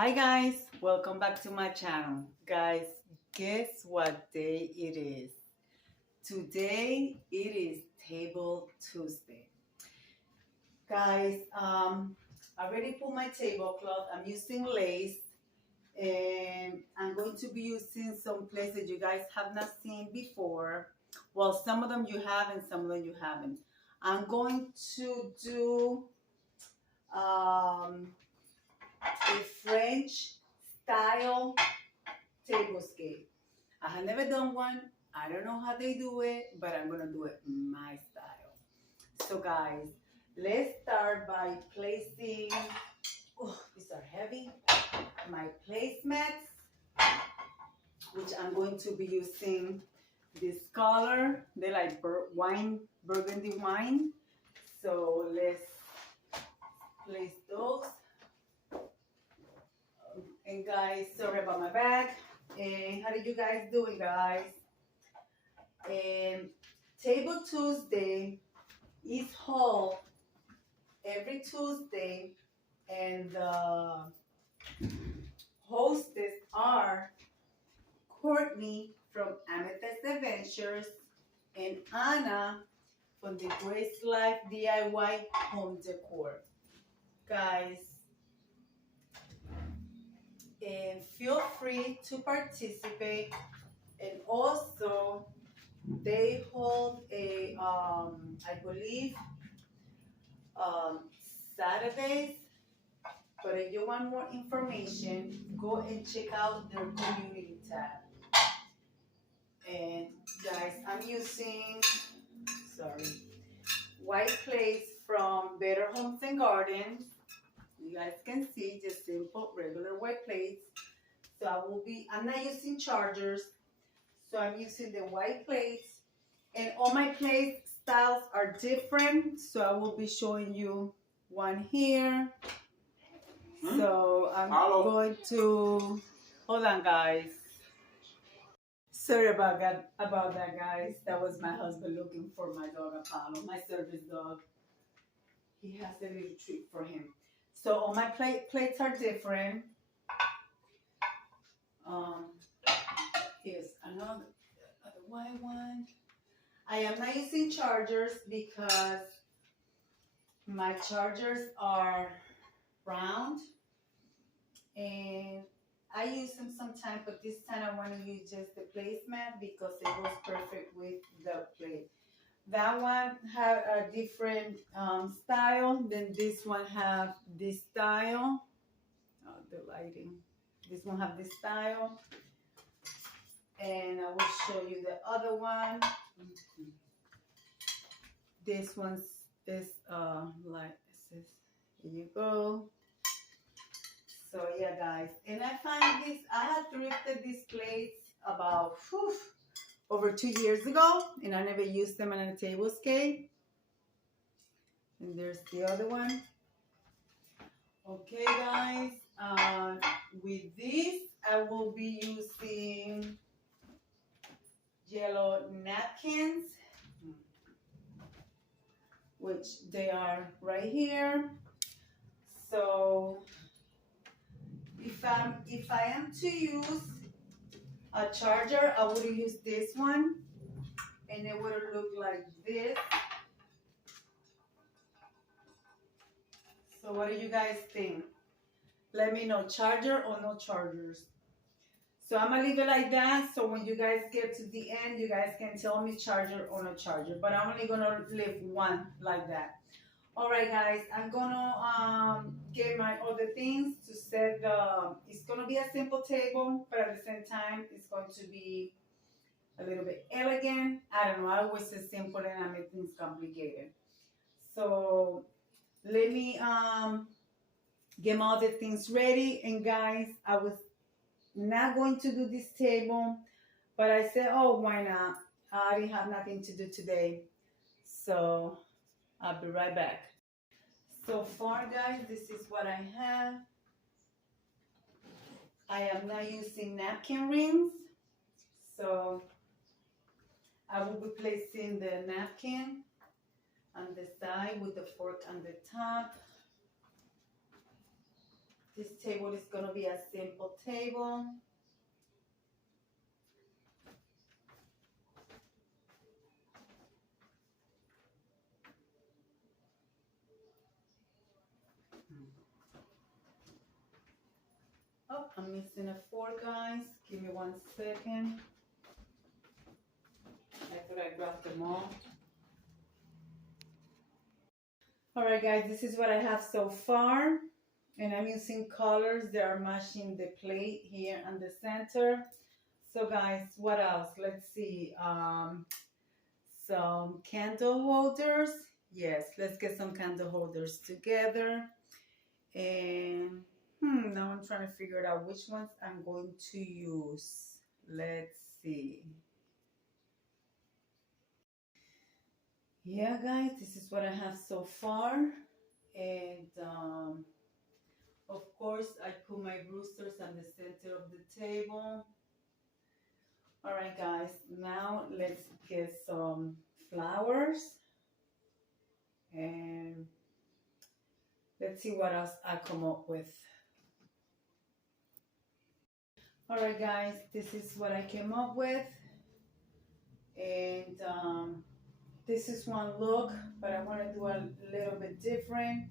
Hi guys, welcome back to my channel. Guys, guess what day it is? Today it is Table Tuesday. Guys, I already put my tablecloth. I'm using lace and I'm going to be using some places you guys have not seen before. Well, some of them you have and some of them you haven't. I'm going to do a French style tablescape. I have never done one. I don't know how they do it, but I'm gonna do it my style. So guys, let's start by placing, oh, these are heavy, my placemats, which I'm going to be using this color. They like burgundy wine. So let's place those. And guys, sorry about my bag. And how did you guys doing, guys? Table Tuesday is held every Tuesday, and the hostess are Courtney from AmethystAdventures and Anna from TheGraceLifeDIYHomeDecor. Guys, and feel free to participate. And also they hold a I believe Saturdays, but if you want more information, go and check out their community tab. And guys, I'm using white plates from Better Homes and Gardens. You guys can see just simple regular white plates. So I'm not using chargers, so I'm using the white plates. And all my plate styles are different, so I will be showing you one here. So I'm going to, hold on guys. Sorry about that, guys. That was my husband looking for my dog Apollo, my service dog. He has a little treat for him. So all my plates are different. Here's another white one. I am not using chargers because my chargers are round and I use them sometimes, but this time I want to use just the placemat because it goes perfect with the plate. That one have a different style than this one have this style. Oh, the lighting. This one have this style. And I will show you the other one. This one is like this. Here you go. So yeah, guys, and I find this. I had thrifted these plates about over 2 years ago, and I never used them on a tablescape. And there's the other one. Okay, guys. With this, I will be using yellow napkins, which they are right here. So if I am to use a charger, I would use this one, and it would look like this. So what do you guys think? Let me know, charger or no chargers. So I'm gonna leave it like that, so when you guys get to the end, you guys can tell me charger or no charger, but I'm only gonna leave one like that. All right, guys, I'm gonna get my other things to set it's gonna be a simple table, but at the same time, it's going to be a little bit elegant. I don't know, I always say simple and I make things complicated. So let me get my other things ready. And guys, I was not going to do this table, but I said, oh, why not? I didn't have nothing to do today. So I'll be right back. So far, guys, this is what I have. I am not using napkin rings, so I will be placing the napkin on the side with the fork on the top. This table is gonna be a simple table. Oh, I'm missing a fork, guys. Give me 1 second. I thought I grabbed them all. Alright guys, this is what I have so far. And I'm using colors that are matching the plate here in the center. So guys, what else? Let's see. Some candle holders. Yes, let's get some candle holders together. And now I'm trying to figure out which ones I'm going to use. Let's see. Yeah guys, this is what I have so far. And of course I put my roosters on the center of the table. All right guys, now let's get some flowers and let's see what else I come up with. All right guys, this is what I came up with. And this is one look, but I want to do a little bit different.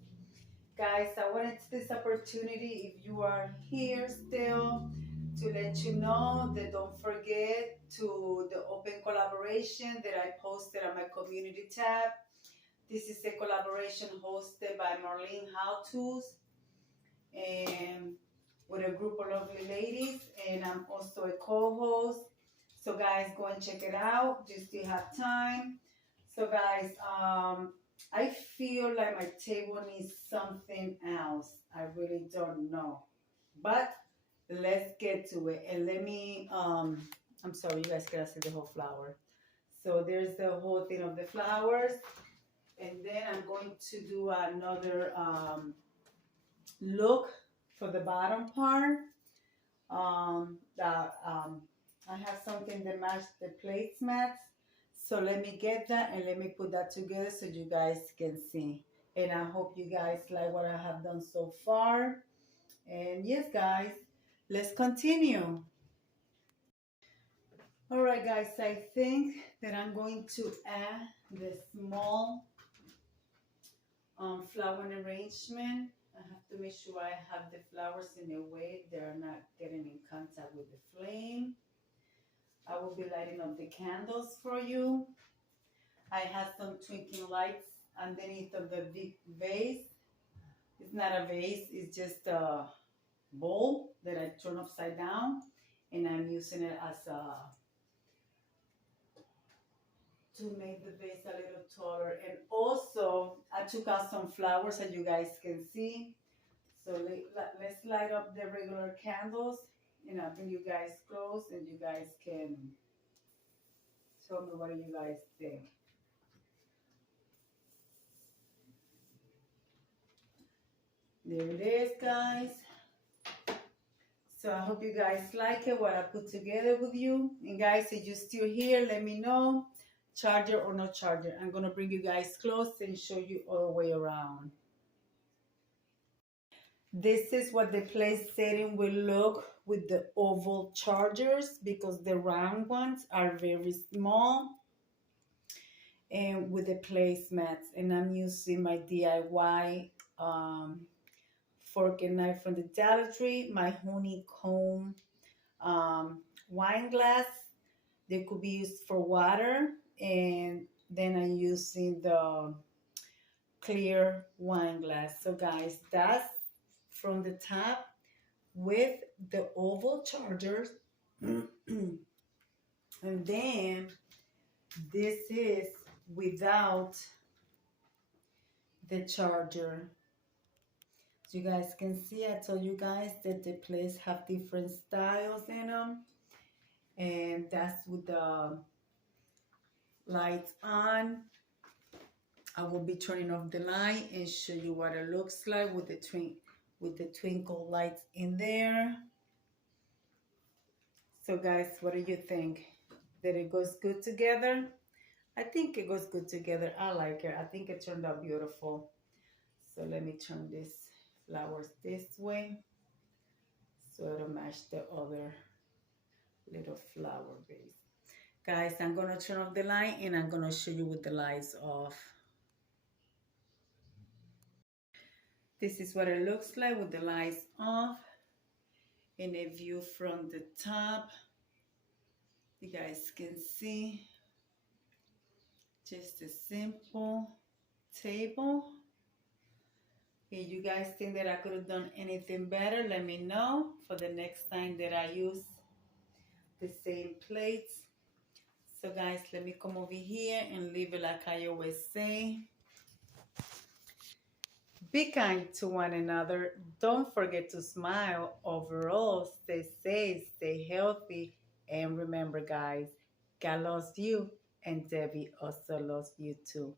Guys, I wanted this opportunity, if you are here still, to let you know that don't forget to the open collaboration that I posted on my community tab. This is a collaboration hosted by Marlene How To's and with a group of lovely ladies, and I'm also a co-host. So guys, go and check it out. Just still have time. So guys, I feel like my table needs something else. I really don't know, but let's get to it. And let me I'm sorry, you guys cannot see the whole flower. So there's the whole thing of the flowers, and then I'm going to do another look for the bottom part. I have something that matches the placemats. So let me get that and let me put that together so you guys can see. And I hope you guys like what I have done so far. And yes, guys, let's continue. All right, guys, I think that I'm going to add the small flower arrangement. I have to make sure I have the flowers in a way they're not getting in contact with the flame. I will be lighting up the candles for you. I have some twinkling lights underneath of the big vase. It's not a vase, it's just a bowl that I turn upside down, and I'm using it as a to make the vase a little taller. And also I took out some flowers as you guys can see. So let's light up the regular candles, and I'll bring you guys close and you guys can tell me what you guys think. There it is, guys. So I hope you guys like it, what I put together with you. And guys, if you're still here, let me know, charger or no charger. I'm gonna bring you guys close and show you all the way around. This is what the place setting will look with the oval chargers, because the round ones are very small, and with the placemats. And I'm using my DIY fork and knife from the Dollar Tree, my honeycomb wine glass. They could be used for water, and then I'm using the clear wine glass. So guys, that's from the top with the oval chargers. And then this is without the charger. So you guys can see, I told you guys that the place have different styles in them. And that's with the lights on. I will be turning off the light and show you what it looks like with the twinkle lights in there. So guys, what do you think? That it goes good together? I think it goes good together. I like it. I think it turned out beautiful. So let me turn these flowers this way. so it'll match the other little flower base. Guys, I'm gonna turn off the light and I'm gonna show you with the lights off. This is what it looks like with the lights off. In a view from the top, you guys can see just a simple table. If you guys think that I could have done anything better, let me know for the next time that I use the same plates. So guys, let me come over here and leave it like I always say. Be kind to one another. Don't forget to smile. Overall, stay safe, stay healthy. And remember, guys, God loves you and Debbie also loves you too.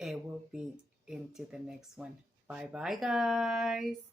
And we'll be into the next one. Bye-bye, guys.